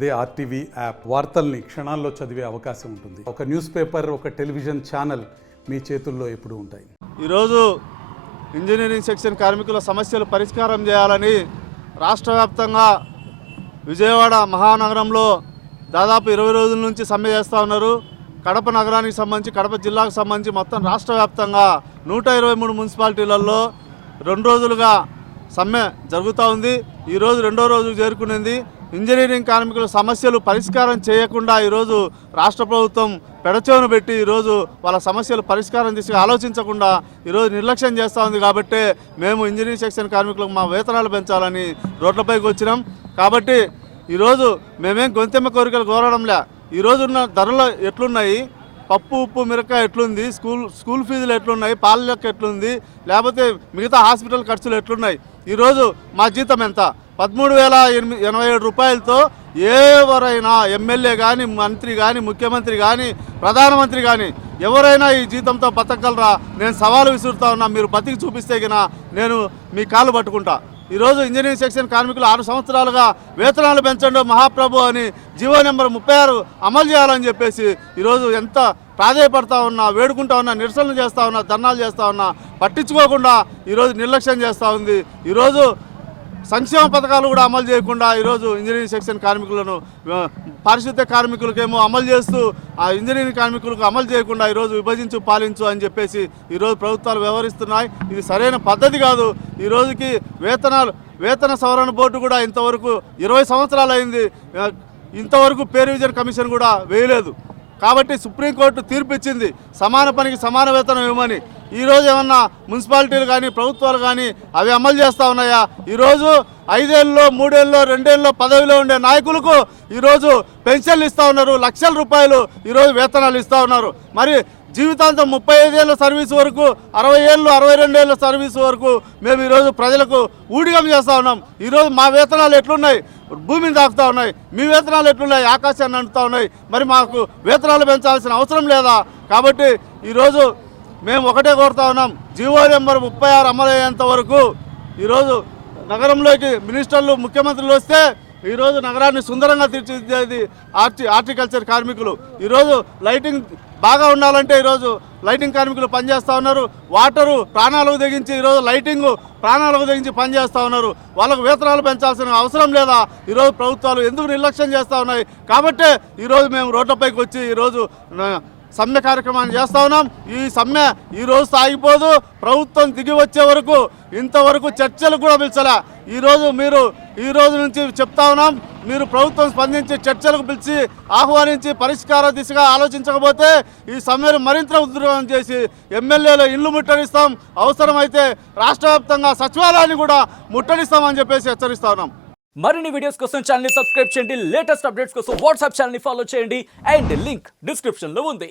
అదే RTV app వార్తల్ని క్షణాల్లో చదివే అవకాశం ఉంటుంది. ఒక న్యూస్ పేపర్, ఒక టెలివిజన్ ఛానల్ మీ చేతుల్లో ఎప్పుడూ ఉంటాయి. ఈరోజు ఇంజనీరింగ్ సెక్షన్ కార్మికుల సమస్యలు పరిష్కారం చేయాలని రాష్ట్ర వ్యాప్తంగా విజయవాడ మహానగరంలో దాదాపు 20 రోజుల నుంచి సమ్మె చేస్తూ ఉన్నారు. కడప నగరానికి సంబంధించి, కడప జిల్లాకు సంబంధించి మొత్తం రాష్ట్ర వ్యాప్తంగా 123 మున్సిపాలిటీలలో 2 రోజులుగా సమ్మె జరుగుతూ ఉంది. ఈరోజు 2వ రోజుకు చేరుకునింది. ఇంజనీరింగ్ కార్మికుల సమస్యలు పరిష్కారం చేయకుండా ఈరోజు రాష్ట్ర ప్రభుత్వం పెడచెవును పెట్టి ఈరోజు వాళ్ళ సమస్యలు పరిష్కారం దిశగా ఆలోచించకుండా ఈరోజు నిర్లక్ష్యం చేస్తూ ఉంది. కాబట్టి మేము ఇంజనీరింగ్ సెక్షన్ కార్మికులకు మా వేతనాలు పెంచాలని రోడ్లపైకి వచ్చినాం. కాబట్టి ఈరోజు మేమేం గొంతెమ్మ కోరికలు కోరడంలే. ఈరోజున్న ధరలు ఎట్లున్నాయి, పప్పు ఉప్పు మిరకాయ ఎట్లుంది, స్కూల్ ఫీజులు ఎట్లున్నాయి, పాల లెక్క ఎట్లుంది, లేకపోతే మిగతా హాస్పిటల్ ఖర్చులు ఎట్లున్నాయి, ఈరోజు మా జీతం ఎంత 13,087 రూపాయలతో ఎవరైనా ఎమ్మెల్యే కానీ, మంత్రి కానీ, ముఖ్యమంత్రి కానీ, ప్రధానమంత్రి కానీ ఎవరైనా ఈ జీతంతో బతకగలరా? నేను సవాలు విసురుతా ఉన్నా. మీరు బతికి చూపిస్తే గినా నేను మీ కాళ్ళు పట్టుకుంటా. ఈరోజు ఇంజనీరింగ్ సెక్షన్ కార్మికులు 6 సంవత్సరాలుగా వేతనాలు పెంచండి మహాప్రభు అని జీవో నెంబర్ 36 అమలు చేయాలని చెప్పేసి ఈరోజు ఎంత ప్రాధాయపడతా ఉన్నా, వేడుకుంటా ఉన్నా, నిరసనలు చేస్తూ ఉన్నా, ధర్నాలు చేస్తూ ఉన్నా, పట్టించుకోకుండా ఈరోజు నిర్లక్ష్యం చేస్తూ ఉంది. ఈరోజు సంక్షేమ పథకాలు కూడా అమలు చేయకుండా ఈరోజు ఇంజనీరింగ్ సెక్షన్ కార్మికులను, పారిశుద్ధ్య కార్మికులకేమో అమలు చేస్తూ ఆ ఇంజనీరింగ్ కార్మికులకు అమలు చేయకుండా ఈరోజు విభజించు పాలించు అని చెప్పేసి ఈరోజు ప్రభుత్వాలు వ్యవహరిస్తున్నాయి. ఇది సరైన పద్ధతి కాదు. ఈరోజుకి వేతన సవరణ బోర్డు కూడా ఇంతవరకు 20 సంవత్సరాలు అయింది, ఇంతవరకు పే రివిజన్ కమిషన్ కూడా వేయలేదు. కాబట్టి సుప్రీంకోర్టు తీర్పు ఇచ్చింది సమాన పనికి సమాన వేతనం ఇవ్వమని. ఈరోజు ఏమన్నా మున్సిపాలిటీలు కానీ, ప్రభుత్వాలు కానీ అవి అమలు చేస్తూ ఉన్నాయా? ఈరోజు 5 ఏళ్ళలో, 3 ఏళ్ళలో, 2 ఏళ్ళలో పదవిలో ఉండే నాయకులకు ఈరోజు పెన్షన్లు ఇస్తూ ఉన్నారు, లక్షల రూపాయలు ఈరోజు వేతనాలు ఇస్తూ ఉన్నారు. మరి జీవితాంతం 35 ఏళ్ళ సర్వీస్ వరకు, 60 ఏళ్ళు, 62 ఏళ్ళ సర్వీస్ వరకు మేము ఈరోజు ప్రజలకు ఊడిగం చేస్తూ ఉన్నాం. ఈరోజు మా వేతనాలు ఎట్లున్నాయి? భూమిని తాకుతూ ఉన్నాయి. మీ వేతనాలు ఎట్లున్నాయి? ఆకాశాన్ని అంటుతూ ఉన్నాయి. మరి మాకు వేతనాలు పెంచాల్సిన అవసరం లేదా? కాబట్టి ఈరోజు మేము ఒకటే కోరుతా ఉన్నాం, జీవో నెంబర్ 36 అమలు అయ్యేంత వరకు ఈరోజు నగరంలోకి మినిస్టర్లు, ముఖ్యమంత్రులు వస్తే ఈరోజు నగరాన్ని సుందరంగా తీర్చిదిద్దేది హార్టికల్చర్ కార్మికులు. ఈరోజు లైటింగ్ బాగా ఉండాలంటే ఈరోజు లైటింగ్ కార్మికులు పనిచేస్తూ ఉన్నారు. వాటరు ప్రాణాలకు తెగించి ఈరోజు లైటింగు ప్రాణాలకు తెగించి పనిచేస్తూ ఉన్నారు. వాళ్ళకు వేతనాలు పెంచాల్సిన అవసరం లేదా? ఈరోజు ప్రభుత్వాలు ఎందుకు నిర్లక్ష్యం చేస్తూ ఉన్నాయి? కాబట్టే ఈరోజు మేము రోడ్లపైకి వచ్చి ఈరోజు సమ్మె కార్యక్రమాన్ని చేస్తూ ఉన్నాం. ఈ సమ్మె ఈరోజు సాగిపోదు. ప్రభుత్వం దిగి వచ్చే వరకు, ఇంతవరకు చర్చలు కూడా పిలిచలే. ఈ రోజు నుంచి చెప్తా ఉన్నాం, మీరు ప్రభుత్వం స్పందించి చర్చలకు పిలిచి ఆహ్వానించి పరిష్కార దిశగా ఆలోచించకపోతే ఈ సమ్మెను మరింత ఉధృతం చేసి ఎమ్మెల్యేల ఇల్లు ముట్టడిస్తాం, అవసరమైతే రాష్ట్ర వ్యాప్తంగా సచివాలయాన్ని కూడా ముట్టడిస్తామని చెప్పేసి హెచ్చరిస్తా ఉన్నాం. మరిన్ని వీడియోస్ కోసం ఛానల్ ని సబ్స్క్రైబ్ చేయండి. లేటెస్ట్ అప్డేట్స్ కోసం వాట్సాప్ ఛానల్ ని ఫాలో చేయండి. అండ్ లింక్ డిస్క్రిప్షన్ లో ఉంది.